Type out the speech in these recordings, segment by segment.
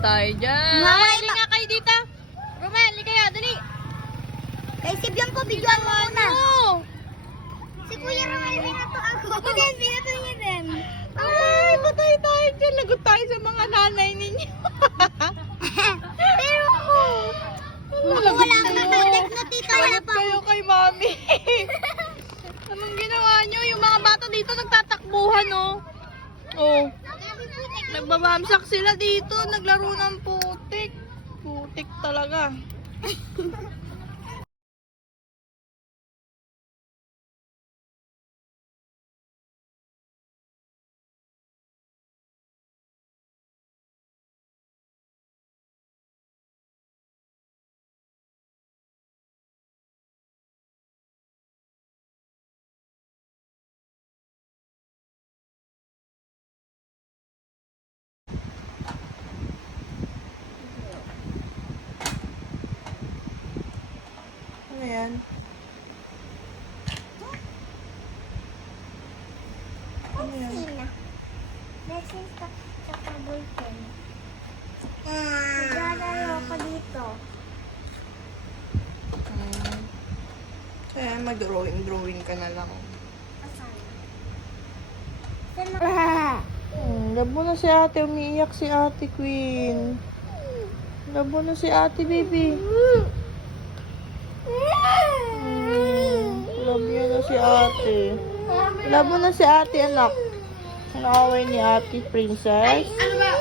tayo dyan. Ay, hindi nga kayo dito. Roman, hindi kaya, dali. Kay si Bian po, bigyan mo muna. Si Kuya Romel, binato ako. Ako din, binato niya din. Ay, patay tayo dyan. Lagot tayo sa mga nanay ninyo. Pero ako, wala akong napitik na tita. Wala pa kayo kay mami. Anong ginawa nyo? Yung mga bata dito nagtatakbuhan, oh. Oh. Nagbabamsak sila dito. Naglaro ng putik. Putik talaga. Ano yan? Ano yan? This is the table pen. Maglalaro ako dito. Kaya mag-drawing ka na lang. Labo na si ate. Umiiyak si ate Queen. Labo na si ate baby. Labo na si ate. Labo na si ate anak. Nakaway ni ate princess. Ano ba?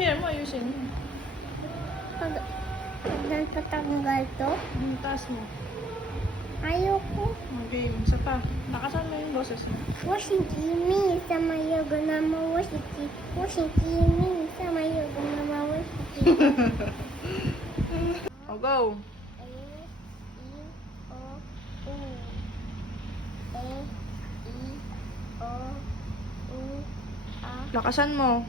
Here mo ayusin mo. Pag tatanggal to, Yung taas mo. ayoko. Okay, isa pa. Nakasan mo yung boses mo. Washing Jimmy sama yoga nama washing Jimmy sama yoga nama washing. Oh, go. Lakasan mo.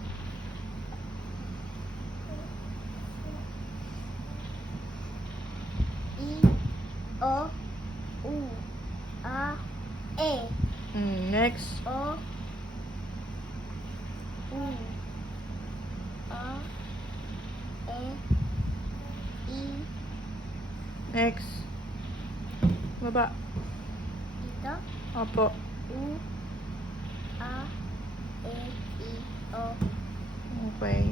Next. Next. Baba. Dito. Opo. Okay.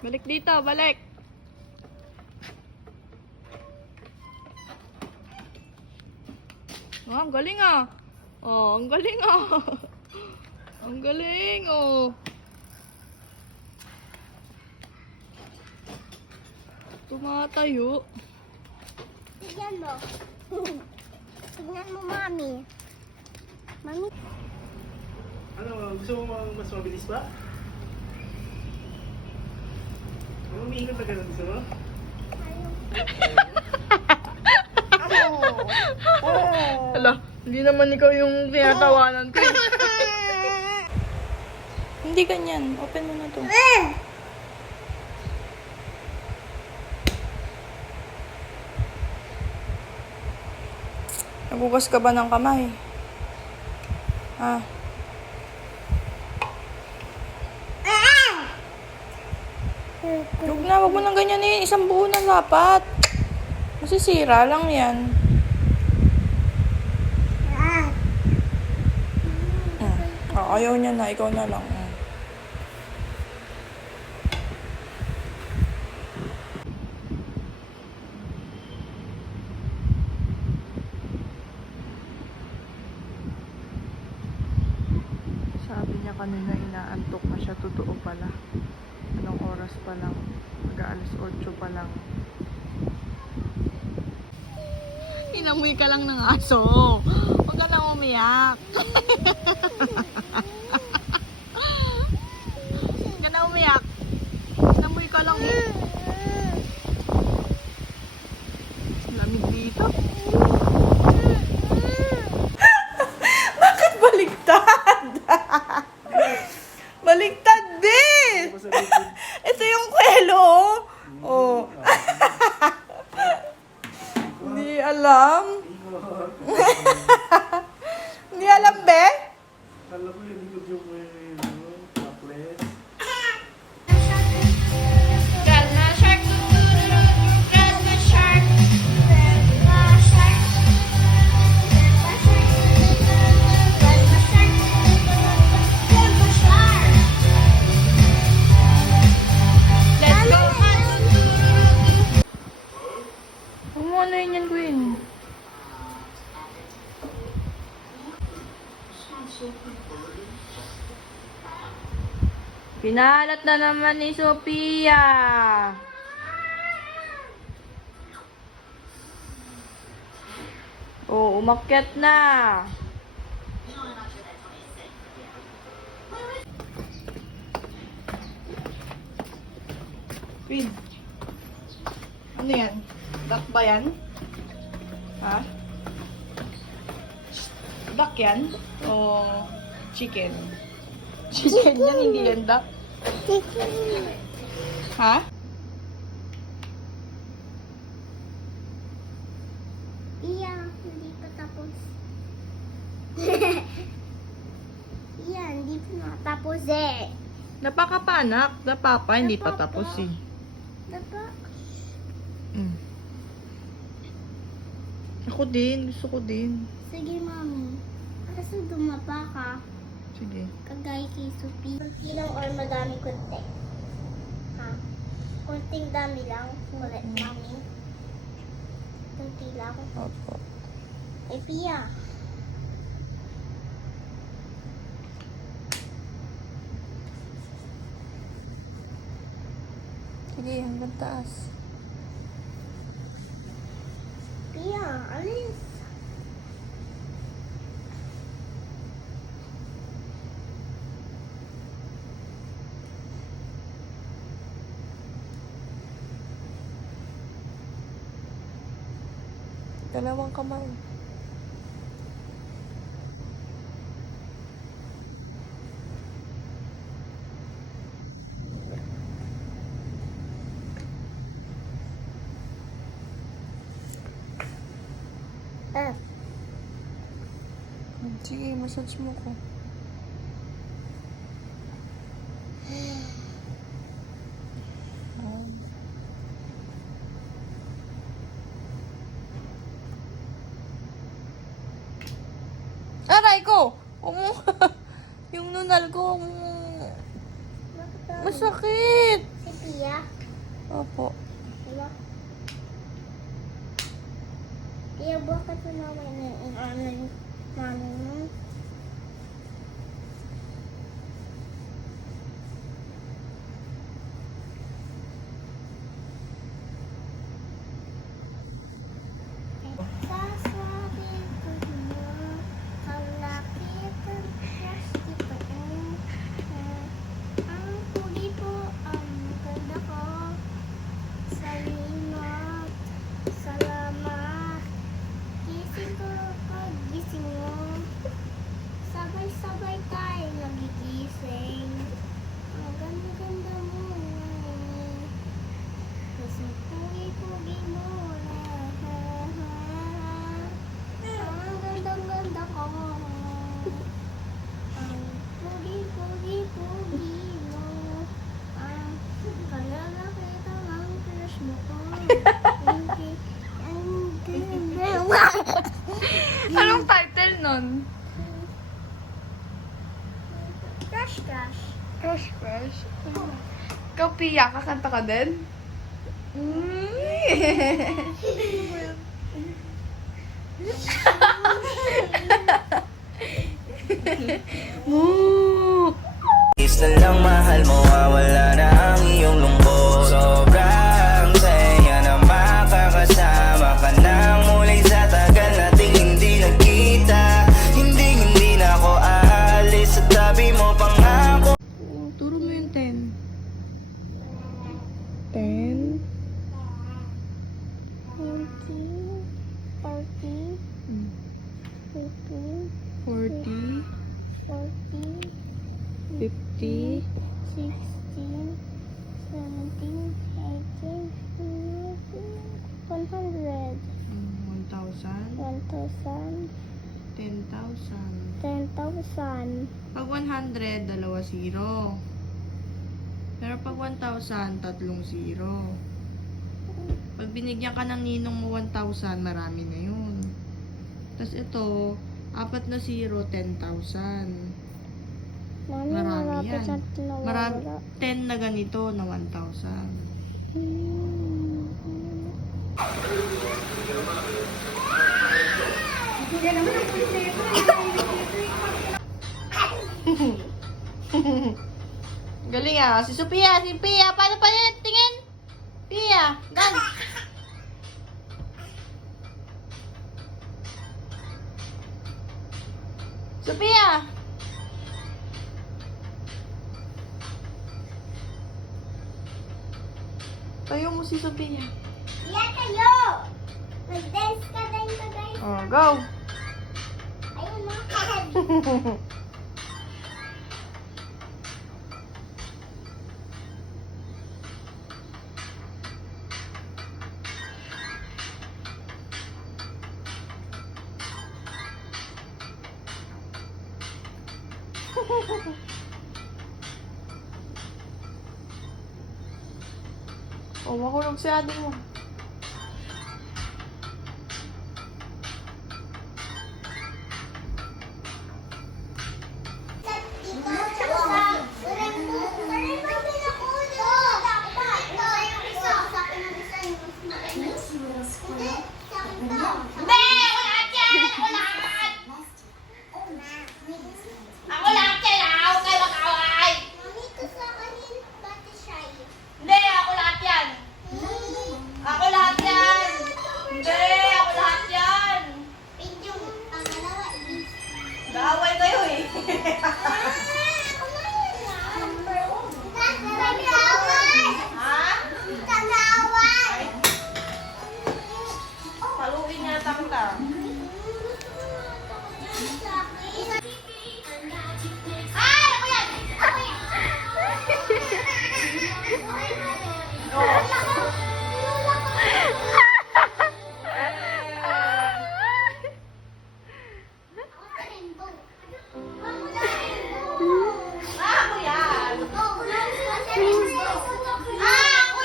Balik dito, balik. Oh, ang galing ah. Oh, ang galing ah. Ang galing oh. Tumatayo. Tignan mo. Tignan mo, Mami. Mami. Ano, gusto mo mas mabilis ba? Umiikot na ganun, gusto mo? Hala, hindi naman ikaw yung tinatawanan ko. Hindi ganyan. Open mo na to. Nagugas ka ba ng kamay? Ah. Huwag mo nang ganyan eh. Isang buo na dapat. Masisira lang yan. Ayaw niya na. Ikaw na lang. Sabi niya kanina inaantok na siya. Totoo pala. Anong oras pa lang? Mag-aalas 8 pa lang. Inamoy ka lang ng aso. Huwag ka nang umiyak. lang eh. Lamig dito. Bakit baligtad? Baligtad din! Ito yung kwelo. Oh. Hindi alam. Hindi alam, be? Alam ko yung likod yung topless. Grandma Shark, Grandma Shark. Let's go! Ano yun yan, Queen? Pinalat na naman ni Sophia. Oh, umakyat na. Queen. Ano yan? Duck ba yan? Ha? Duck yan? O chicken? Chicken yan, hindi yan duck. Ha? Iya, hindi pa tapos. Iya, hindi pa natapos eh. Napaka pa, anak. Napapa, hindi pa tapos eh. Diba? Mm. Ako din, gusto ko din. Sige, mami. Kaso dumapa ka. Sige. Kagaya kay Sophie. Kunti lang or madami kunti? Ha? Kunting dami lang. Ulit, mami. Kunti lang. Opo. Eh, Pia. Sige, hanggang taas. Pia, alis. Dalawang kamay. Sige, massage mo ko. Aray ko! Yung nunal ko, masakit! Si Pia. Opo. Diba? Pia, bakit mo naman yung ano yung mami mo? Sasabihin ko mo, ang lapit ang plastic pa rin. Ang pugi ko, ang ganda ko. Salamat, salamat. Gising ko pag gising mo. Sabay-sabay tayo nagigising. Ang ganda-ganda mo na. Kasi pugi-pugi mo na. Ang ganda-ganda ko. Ang pugi-pugi-pugi mo. Ang kaya nakita ng crush mo ko. Ang ganda. Anong title nun? Crush, crush. Crush, crush. Ikaw, Pia, kakanta ka din? Is na lang mahal mo, wala na ang iyong lungkot. Sobrang saya na makakasama ka nang muli sa tagal nating hindi nagkita. Hindi na ako aalis sa tabi mo, pangako. Turo mo yung 10. 40, 50, 40, 40, 50, 16, 17, 18, 100, 1,000, 1,000, 10,000. 10,000. Pag 100, 2 zero. Pero pag 1,000, 3 zero. Pag binigyan ka ng ninong mo 1,000, marami na yun. Tapos ito, 4 na zero, 10,000. Mami, Marami malapit yan. na Marami, nawawala. 10 na ganito na 1,000. Galing ah. Si Sophia, si Pia. Paano pa yan? Tingin. Pia, gan. Sophia. Tayo mo si Sophia. Yan kayo! Mag-dance ka din ka guys. Oh, go. Ayun mo. Oh, mahulog si ate mo. Hindi, ako lahat yan. Ako lahat yan. Hindi, ako lahat yan. Gaaway kayo eh. Ha? Paluin yata kita. Ako yan. Ako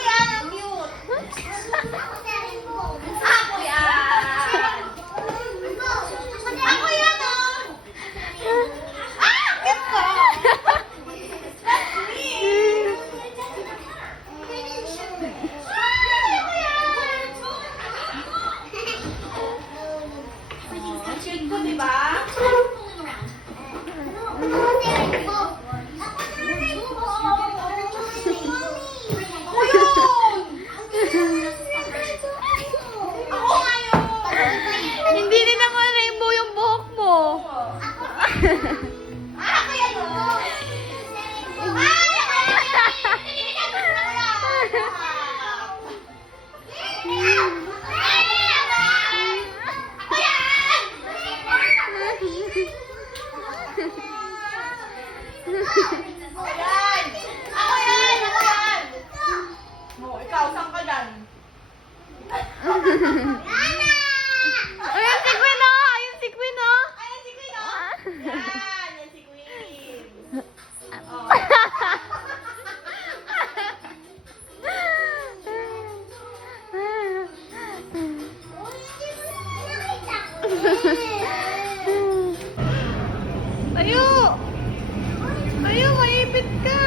yan, ang cute. Ako yan. Ako yan, oh. Cute ko. That's me. Ang cute ko, diba? Ako ngayon. Hindi din naman rainbow yung buhok mo. Ako yan, oh. Ako yan! Oh, ikaw, saan ka dyan? Ayun si Queen, oh! Ayun si Queen, oh! Ayun si Queen, oh! Yan! Yan si Queen! Oh. Tayo! Tayo, maipit ka!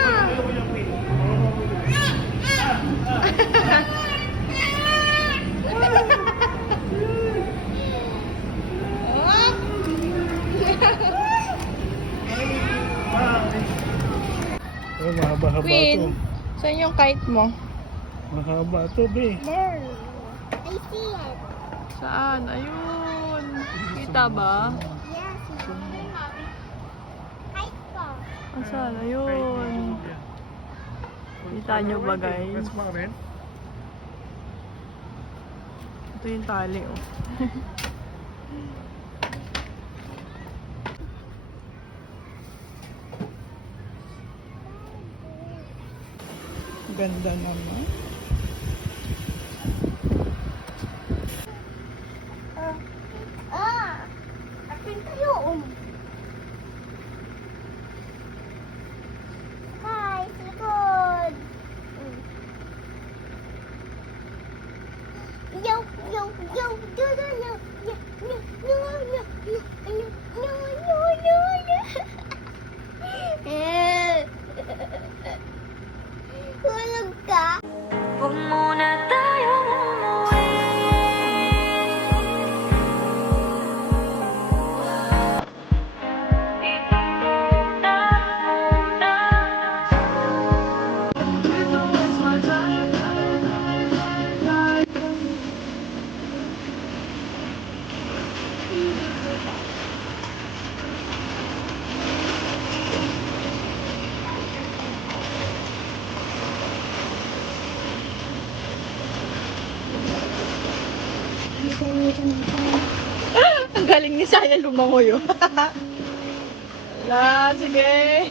Oh, mahaba-haba Queen, to. saan yung kite mo? Mahaba to, be. There. I see it. Saan? Ayun. Kita ba? Yes, Mommy. Kite ko. Saan? Ayun. Kita nyo ba, guys? Mas rin? Ito yung tali, oh. Ganda naman. Atin tayo. Hi, sa likod. Yo, yo, yo, yo, yo, yo, yo, yo, yo, yo, yo, yo, yo, yo, yo. Tulog ka? Huwag muna tayong umuwi. Ang galing ni Saya lumangoy. Wala, sige.